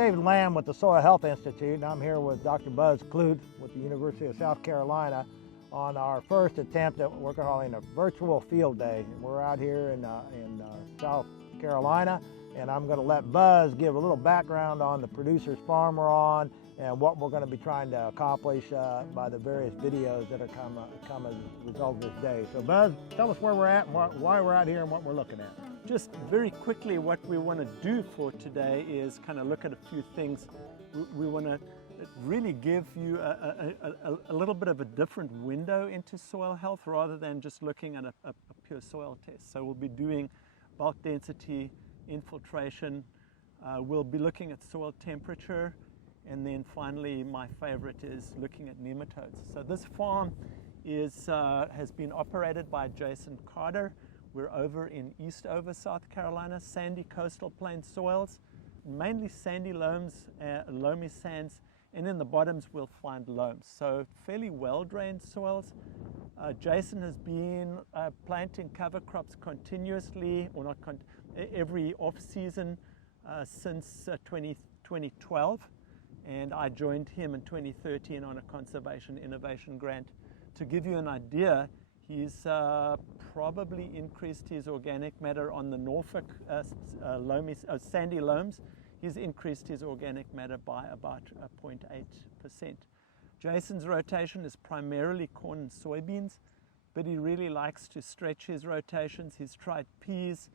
David Lamm with the Soil Health Institute, and I'm here with Dr. Buz Kloot with the University of South Carolina on our first attempt at what we're calling a virtual field day. We're out here in South Carolina, and I'm going to let Buz give a little background on the producer's farm we're on and what we're going to be trying to accomplish by the various videos that are come as a result of this day. So Buz, tell us where we're at and why we're out here and what we're looking at. Just very quickly, what we want to do for today is kind of look at a few things. We want to really give you a little bit of a different window into soil health rather than just looking at a pure soil test. So we'll be doing bulk density, infiltration, we'll be looking at soil temperature, and then finally my favorite is looking at nematodes. So this farm has been operated by Jason Carter. We're over in Eastover, South Carolina, sandy coastal plain soils, mainly sandy loams, loamy sands, and in the bottoms we'll find loams. So fairly well-drained soils. Jason has been planting cover crops continuously, or not every off-season since 2012, and I joined him in 2013 on a conservation innovation grant. To give you an idea, he's probably increased his organic matter on the Norfolk sandy loams. He's increased his organic matter by about 0.8%. Jason's rotation is primarily corn and soybeans, but he really likes to stretch his rotations. He's tried peas.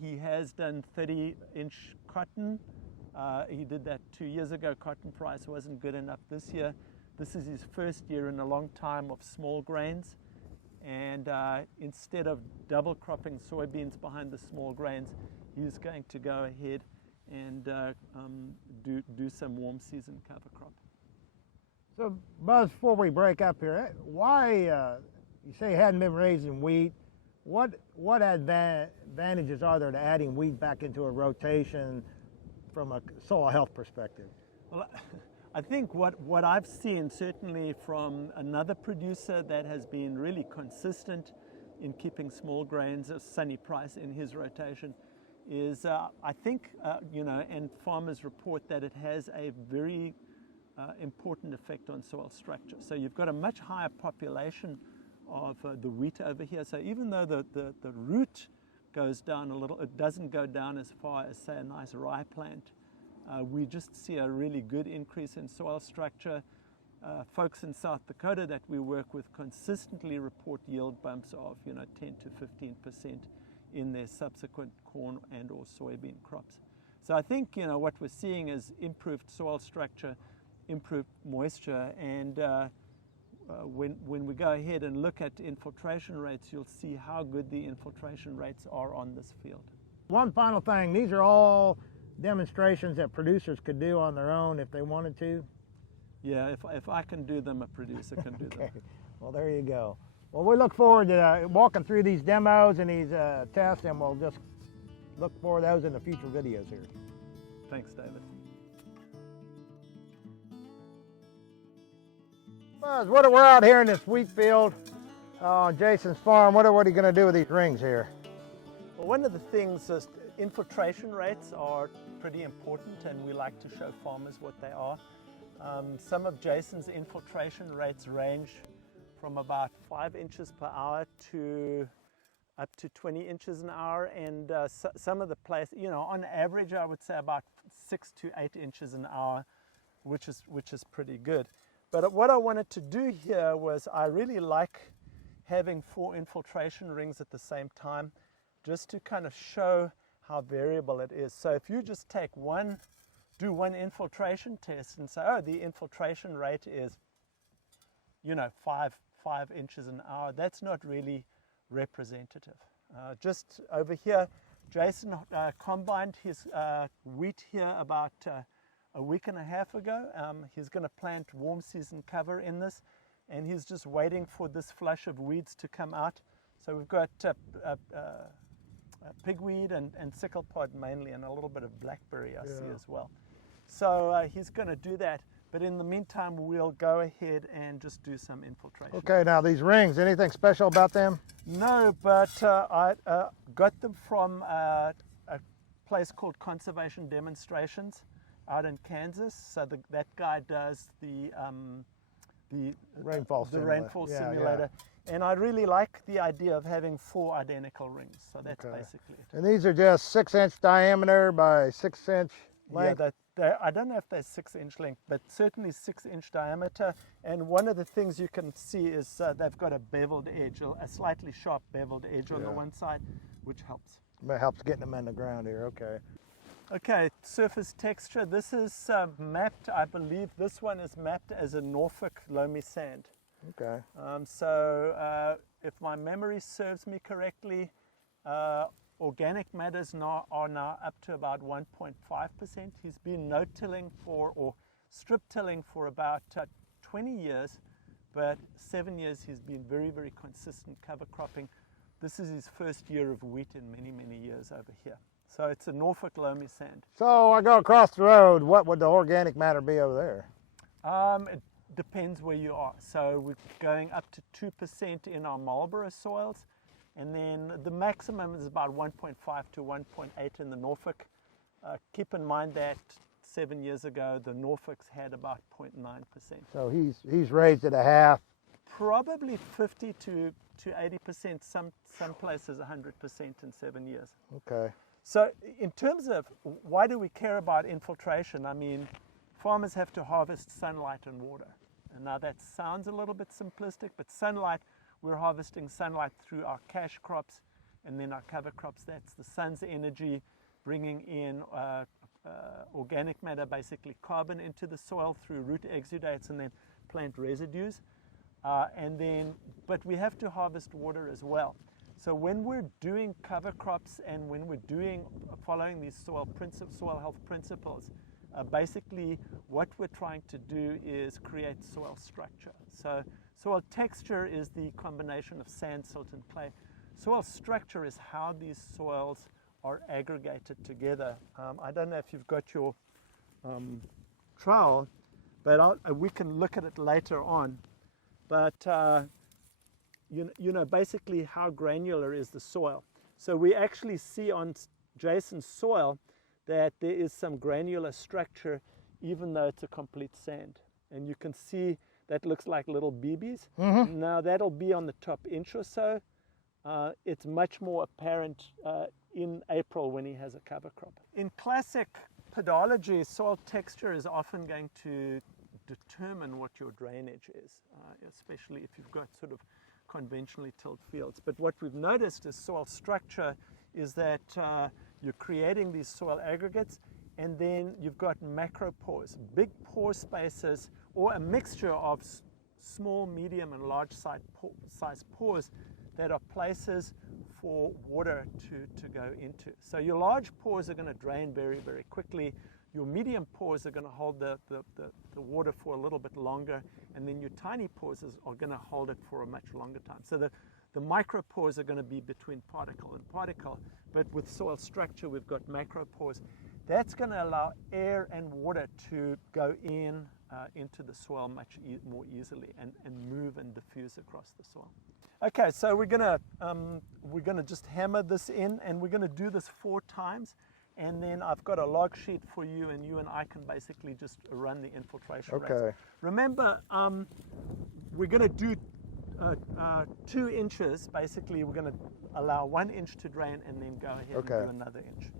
He has done 30-inch cotton. He did that 2 years ago. Cotton price wasn't good enough this year. This is his first year in a long time of small grains. And instead of double cropping soybeans behind the small grains, he's going to go ahead and do some warm season cover crop. So Buz, before we break up here, why, you say you hadn't been raising wheat, what advantages are there to adding wheat back into a rotation from a soil health perspective? Well, I think what I've seen, certainly from another producer that has been really consistent in keeping small grains of Sunny Price in his rotation, is I think, and farmers report that it has a very important effect on soil structure. So you've got a much higher population of the wheat over here. So even though the root goes down a little, it doesn't go down as far as, say, a nice rye plant. We just see a really good increase in soil structure. Folks in South Dakota that we work with consistently report yield bumps of 10 to 15% in their subsequent corn and or soybean crops. So I think what we're seeing is improved soil structure, improved moisture, and when we go ahead and look at infiltration rates, you'll see how good the infiltration rates are on this field. One final thing, these are all demonstrations that producers could do on their own if they wanted to? Yeah, if I can do them, a producer can do them. Well, there you go. Well, we look forward to walking through these demos and these tests, and we'll just look for those in the future videos here. Thanks, David. Buz, we're out here in this wheat field on Jason's farm. What are you going to do with these rings here? Well, one of the things is infiltration rates are pretty important, and we like to show farmers what they are. Some of Jason's infiltration rates range from about 5 inches per hour to up to 20 inches an hour, and some of the places, on average I would say about 6 to 8 inches an hour, which is pretty good. But what I wanted to do here was, I really like having 4 infiltration rings at the same time, just to kind of show how variable it is. So if you just do one infiltration test and say, oh, the infiltration rate is 5 inches an hour, that's not really representative. Just over here, Jason combined his wheat here about a week and a half ago. He's going to plant warm season cover in this, and he's just waiting for this flush of weeds to come out. So we've got pigweed and sickle pod mainly, and a little bit of blackberry I see as well. So he's going to do that, but in the meantime we'll go ahead and just do some infiltration. Okay, now these rings, anything special about them? No, but I got them from a place called Conservation Demonstrations, out in Kansas. So that guy does the rainfall simulator. And I really like the idea of having 4 identical rings. So that's basically it. And these are just 6-inch diameter by 6-inch length? Yeah, I don't know if they're 6-inch length, but certainly 6-inch diameter. And one of the things you can see is they've got a beveled edge, a slightly sharp beveled edge on the one side, which helps. It helps getting them in the ground here, okay. Okay, surface texture. This is mapped, I believe this one is mapped as a Norfolk loamy sand. Okay. So if my memory serves me correctly, organic matters are now up to about 1.5%. He's been no-tilling or strip-tilling for about 20 years, but 7 years he's been very, very consistent cover cropping. This is his first year of wheat in many, many years over here. So it's a Norfolk loamy sand. So I go across the road, what would the organic matter be over there? It depends where you are. So we're going up to 2% in our Marlborough soils, and then the maximum is about 1.5 to 1.8 in the Norfolk. Keep in mind that 7 years ago the Norfolks had about 0.9%. So he's raised at a half. Probably 50 to 80%, some places 100% in 7 years. Okay. So in terms of why do we care about infiltration, I mean, farmers have to harvest sunlight and water. And now that sounds a little bit simplistic, but sunlight, we're harvesting sunlight through our cash crops and then our cover crops. That's the sun's energy bringing in organic matter, basically carbon into the soil through root exudates and then plant residues. But we have to harvest water as well. So when we're doing cover crops and when we're following these soil health principles, basically what we're trying to do is create soil structure. So soil texture is the combination of sand, silt, and clay. Soil structure is how these soils are aggregated together. I don't know if you've got your trowel, but we can look at it later on. But you know, basically how granular is the soil. So we actually see on Jason's soil that there is some granular structure even though it's a complete sand. And you can see that looks like little BBs. Mm-hmm. Now that'll be on the top inch or so. It's much more apparent in April when he has a cover crop. In classic pedology, soil texture is often going to determine what your drainage is, especially if you've got sort of conventionally tilled fields. But what we've noticed is soil structure is that you're creating these soil aggregates, and then you've got macro pores, big pore spaces, or a mixture of small, medium, and large size pores that are places for water to go into. So your large pores are going to drain very, very quickly. Your medium pores are going to hold the water for a little bit longer, and then your tiny pores are going to hold it for a much longer time. So the micro pores are going to be between particle and particle, but with soil structure we've got macro pores. That's going to allow air and water to go into the soil much more easily and move and diffuse across the soil. Okay, so we're gonna just hammer this in, and we're gonna do this 4 times. And then I've got a log sheet for you, and you and I can basically just run the infiltration rates. Remember, we're going to do 2 inches. Basically, we're going to allow 1 inch to drain, and then go ahead and do another inch.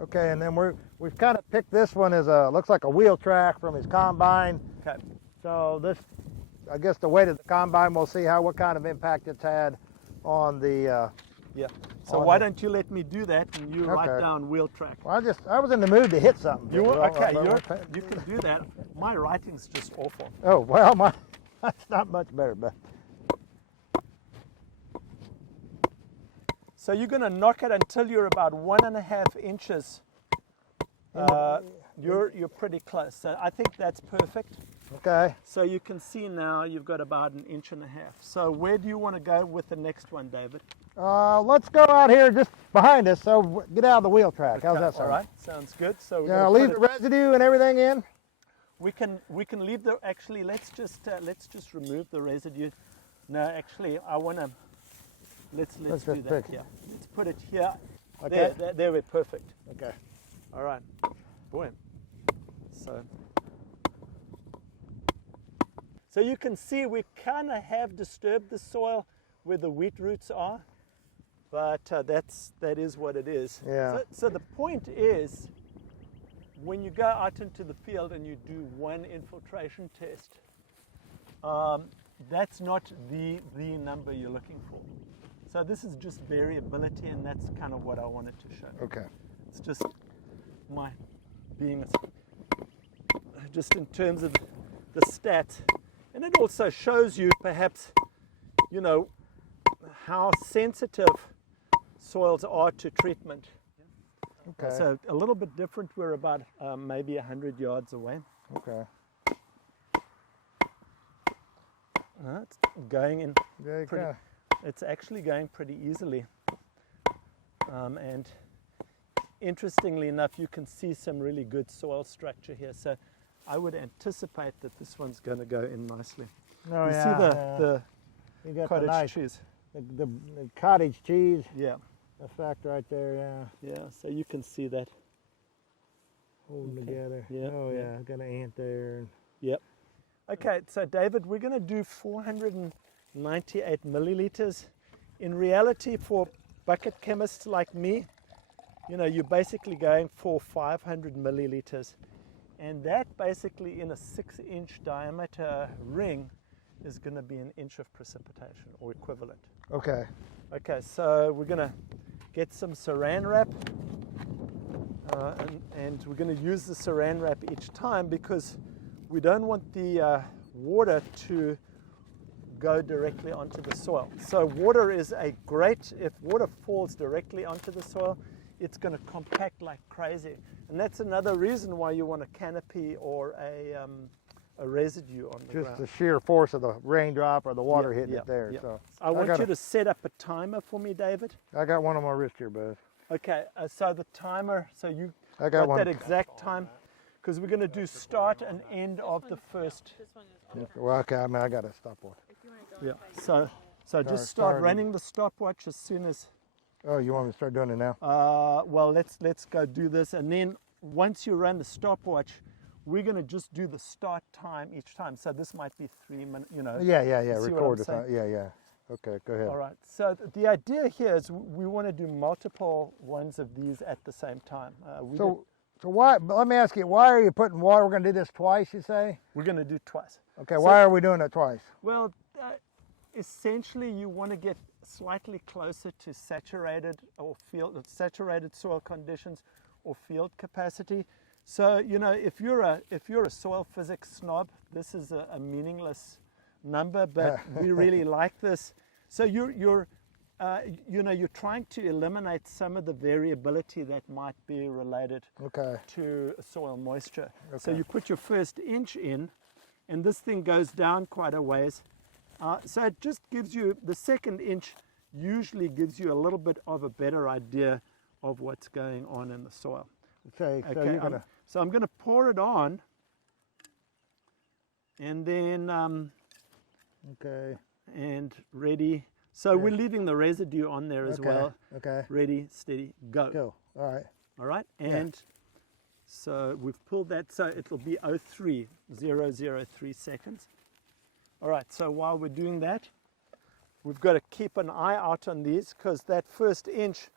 Okay, and then we've kind of picked this one as looks like a wheel track from his combine. Okay. So this, I guess the weight of the combine, we'll see what kind of impact it's had on the. Yeah. So why don't you let me do that, and you write down wheel track. Well, I was in the mood to hit something. You can do that. My writing's just awful. Oh, well, that's not much better, but. So you're going to knock it until you're about 1.5 inches. You're pretty close. So I think that's perfect. Okay. So you can see now you've got about 1.5 inches. So where do you want to go with the next one, David? Let's go out here just behind us. So get out of the wheel track. How's that sound? All right. Sounds good. So leave the residue and everything in. We can leave the. Actually, let's just remove the residue. No, actually, I want to. Let's do that here. Let's put it here. Okay. There we're perfect. Okay. All right. Boy. So you can see we kind of have disturbed the soil where the wheat roots are, but that is what it is. Yeah. So the point is, when you go out into the field and you do one infiltration test, that's not the number you're looking for. So this is just variability, and that's kind of what I wanted to show. Okay. It's just my being just in terms of the stats, and it also shows you perhaps, you know, how sensitive soils are to treatment. Okay. So a little bit different. We're about maybe 100 yards away. Okay. It's going in. There you go. It's actually going pretty easily, and interestingly enough, you can see some really good soil structure here. So I would anticipate that this one's going to go in nicely. Oh, you yeah, see the you got cottage the nice, cheese. the cottage cheese Yeah, effect right there. Yeah. yeah. So you can see that. Holding Okay. together. Yeah, Oh yeah. yeah, got an ant there. Yep. Okay, so David, we're going to do 498 milliliters. In reality, for bucket chemists like me, you know, you're basically going for 500 milliliters. And that basically in a 6-inch diameter ring is going to be an inch of precipitation or equivalent. Okay. Okay, so we're going to get some saran wrap. And we're going to use the saran wrap each time because we don't want the water to go directly onto the soil. So water is if water falls directly onto the soil, it's going to compact like crazy. And that's another reason why you want a canopy or a residue on the ground. Just the sheer force of the raindrop or the water Yeah, hitting yeah, it there. yeah. So I want you to set up a timer for me, David. I got one on my wrist here, Buzz. Okay, so the timer, so you I got one. that exact time, because we're going to do start and end of the first. Well, okay. I mean, I got a stopwatch. Yeah. So just start started. running the stopwatch as soon as. Oh, you want me to start doing it now? Well, let's go do this, and then once you run the stopwatch, we're going to just do the start time each time. So this might be 3 minutes. You know. Yeah. see what Record I'm it. saying? Yeah. Okay, go ahead. All right. So the idea here is we want to do multiple ones of these at the same time. So why? Let me ask you. Why are you putting water? We're going to do this twice. You say? We're going to do twice. Okay. Why are we doing it twice? Well, essentially, you want to get slightly closer to saturated soil conditions or field capacity. So you know, if you're a soil physics snob, this is a meaningless number, but we really like this. So you're trying to eliminate some of the variability that might be related to soil moisture. Okay. So you put your first inch in, and this thing goes down quite a ways. So it just gives you, the second inch usually gives you a little bit of a better idea of what's going on in the soil. Okay, so Okay, you're gonna. so I'm going to pour it on, and then Okay. and ready. So we're leaving the residue on there as well. Okay. Ready, steady, go. Go. All right. All right, and so we've pulled that, so it'll be 0.003 seconds. All right, so while we're doing that, we've got to keep an eye out on these because that first inch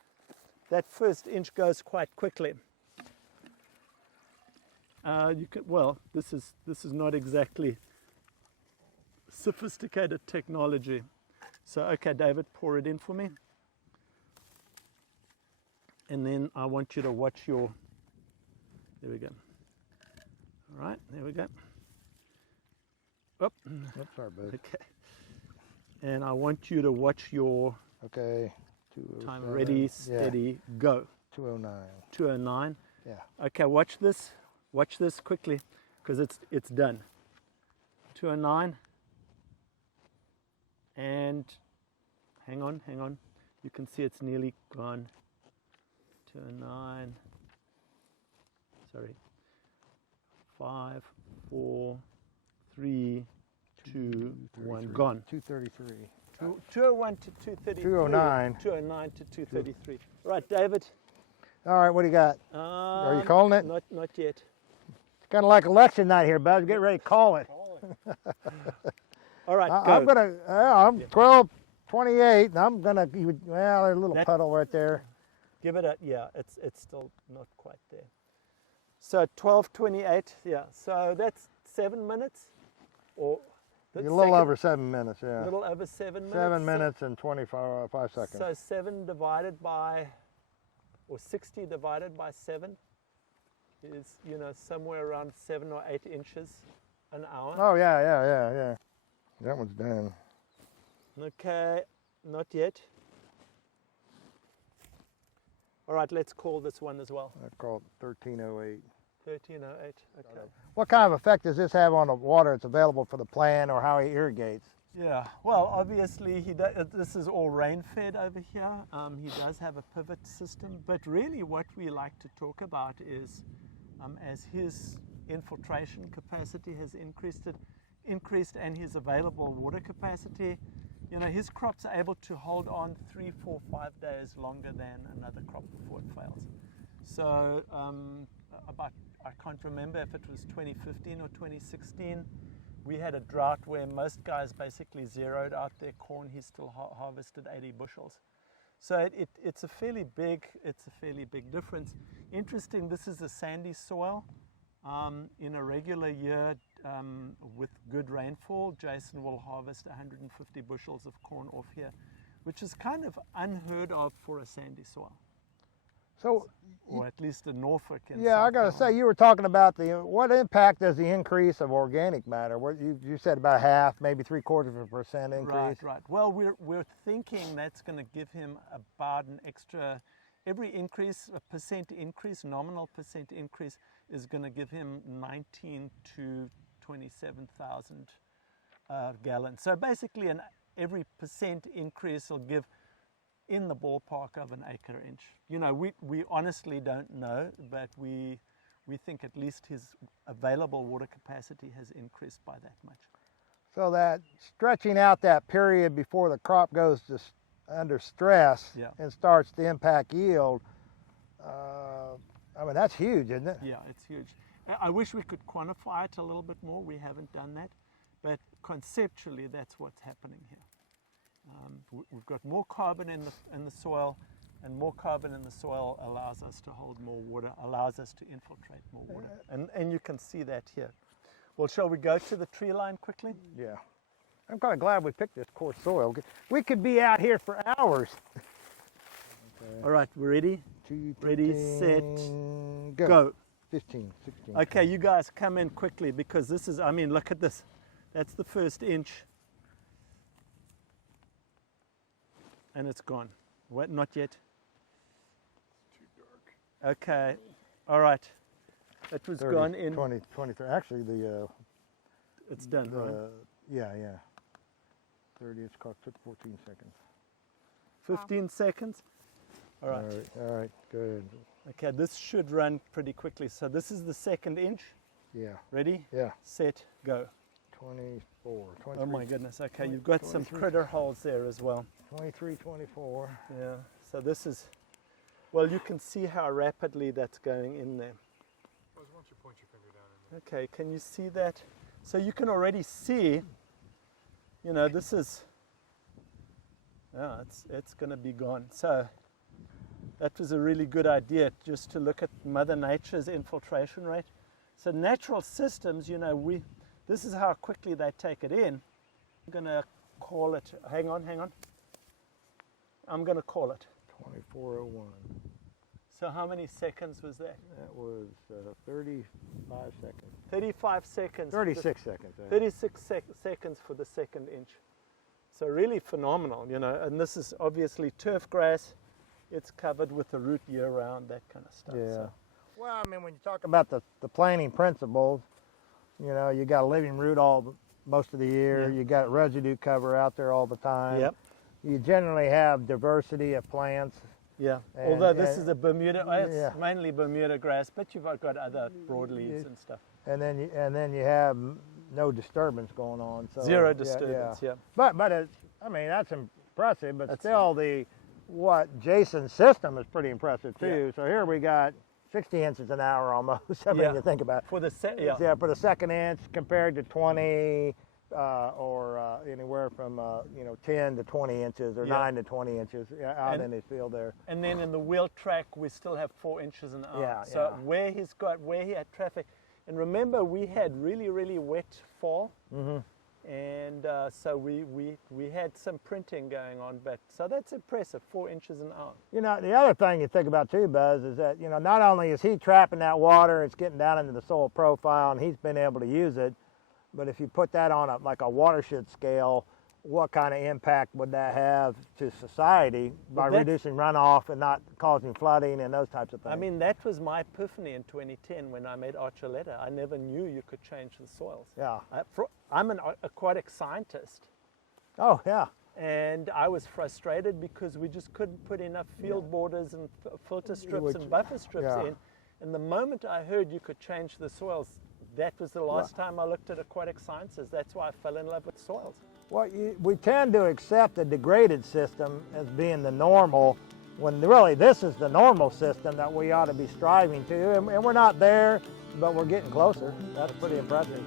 goes quite quickly. This is not exactly sophisticated technology. So, okay, David, pour it in for me. And then I want you to watch your, there we go. All right, there we go. Oops, sorry, bud. Okay. And I want you to watch your Okay. time. Ready, steady, go. 209. 209. Yeah. Okay, watch this. Watch this quickly because it's done. 209. And hang on. You can see it's nearly gone. 209. Sorry. 5, 4, 3, 2, 1. Gone. 233. 201 to 233. 209. 209 to 233. Right, David. All right, what do you got? Are you calling it? Not yet. It's kind of like election night here, Buzz. Get ready to call it. All right, go. I'm gonna. I'm 12:28, and I'm gonna. Well, there's a little puddle right there. Give it a, yeah, it's still not quite there. So 12:28, yeah. So that's 7 minutes, or A little over 7 minutes, yeah. A little over 7 minutes. 7 minutes and 25 seconds. So 7 divided by, or 60 divided by 7 is, you know, somewhere around 7 or 8 inches an hour. Oh yeah. That one's done. Okay, not yet. All right, let's call this one as well. I call it 1308. 1308, okay. What kind of effect does this have on the water that's available for the plant or how he irrigates? Yeah, well, obviously this is all rain-fed over here. He does have a pivot system, but really what we like to talk about is as his infiltration capacity has increased and his available water capacity, you know, his crops are able to hold on 3, 4, 5 days longer than another crop before it fails. So I can't remember if it was 2015 or 2016, we had a drought where most guys basically zeroed out their corn. He still harvested 80 bushels. So it's a fairly big difference. Interesting, this is a sandy soil. In a regular year with good rainfall, Jason will harvest 150 bushels of corn off here, which is kind of unheard of for a sandy soil. So, or at least in Norfolk. Yeah, I got to say, you were talking about what impact does the increase of organic matter? What you said about half, maybe 0.75% increase. Right. Well, we're thinking that's going to give him about an extra. Every increase, a percent increase, nominal percent increase, is going to give him 19 to 27,000 gallons. So basically, every percent increase will give in the ballpark of an acre inch. You know, we honestly don't know, but we think at least his available water capacity has increased by that much. So that stretching out that period before the crop goes under stress and starts to impact yield, I mean, that's huge, isn't it? Yeah, it's huge. I wish we could quantify it a little bit more. We haven't done that, but conceptually, that's what's happening here. We've got more carbon in the soil, and more carbon in the soil allows us to hold more water, allows us to infiltrate more water. And you can see that here. Well, shall we go to the tree line quickly? Yeah. I'm kind of glad we picked this coarse soil. We could be out here for hours. Okay. All right, we're ready? Ready, set, go. 15, 16. Okay, you guys come in quickly because this is, I mean, look at this. That's the first inch. And it's gone. What? Not yet? It's too dark. Okay. All right. It was 30, gone in 20, 23. Actually, it's done, right? Yeah. 30. It took 14 seconds. 15 seconds. All right. All right. Good. Okay. This should run pretty quickly. So this is the second inch. Yeah. Ready? Yeah. Set. Go. 24, 23. Oh my goodness. Okay. You've got 23. Some critter holes there as well. 23, 24. Yeah. So this is. Well, you can see how rapidly that's going in there. Why don't you point your finger down in there? Okay, can you see that? So you can already see, you know, this is, yeah, it's going to be gone. So that was a really good idea, just to look at Mother Nature's infiltration rate. So natural systems, you know, this is how quickly they take it in. I'm going to call it, hang on. I'm going to call it 24:01. So how many seconds was that? That was 35 seconds. 35 seconds. 36 seconds. 36 seconds for the second inch. So really phenomenal, you know, and this is obviously turf grass. It's covered with the root year round, that kind of stuff. Yeah. So. Well, I mean, when you talk about the planting principles, you know, you got a living root most of the year. You got residue cover out there all the time. Yep. You generally have diversity of plants. Yeah, although this is a Bermuda, it's mainly Bermuda grass, but you've got other broadleaves and stuff. And then you have no disturbance going on. So, zero disturbance, yeah. But I mean, that's impressive, but still Jason's system is pretty impressive too. So here we got 60 inches an hour almost. I mean, Yeah. you think about it. For the Yeah, for the second inch compared to 20 or anywhere from 10 to 20 inches or Yeah. 9 to 20 inches out in his field there. And then in the wheel track, we still have 4 inches an hour. Yeah, So yeah. where he had traffic, and remember we had really, really wet fall, and so we had some printing going on, but so that's impressive, 4 inches an hour. You know, the other thing you think about too, Buzz, is that, not only is he trapping that water, it's getting down into the soil profile and he's been able to use it, but if you put that on like a watershed scale, what kind of impact would that have to society by reducing runoff and not causing flooding and those types of things? I mean, that was my epiphany in 2010 when I made Archuleta. I never knew you could change the soils. Yeah. I'm an aquatic scientist. Oh, yeah. And I was frustrated because we just couldn't put enough field borders and filter strips and buffer strips in. And the moment I heard you could change the soils, that was the last time I looked at aquatic sciences. That's why I fell in love with soils. Well, we tend to accept the degraded system as being the normal, when really this is the normal system that we ought to be striving to. And we're not there, but we're getting closer. That's pretty impressive.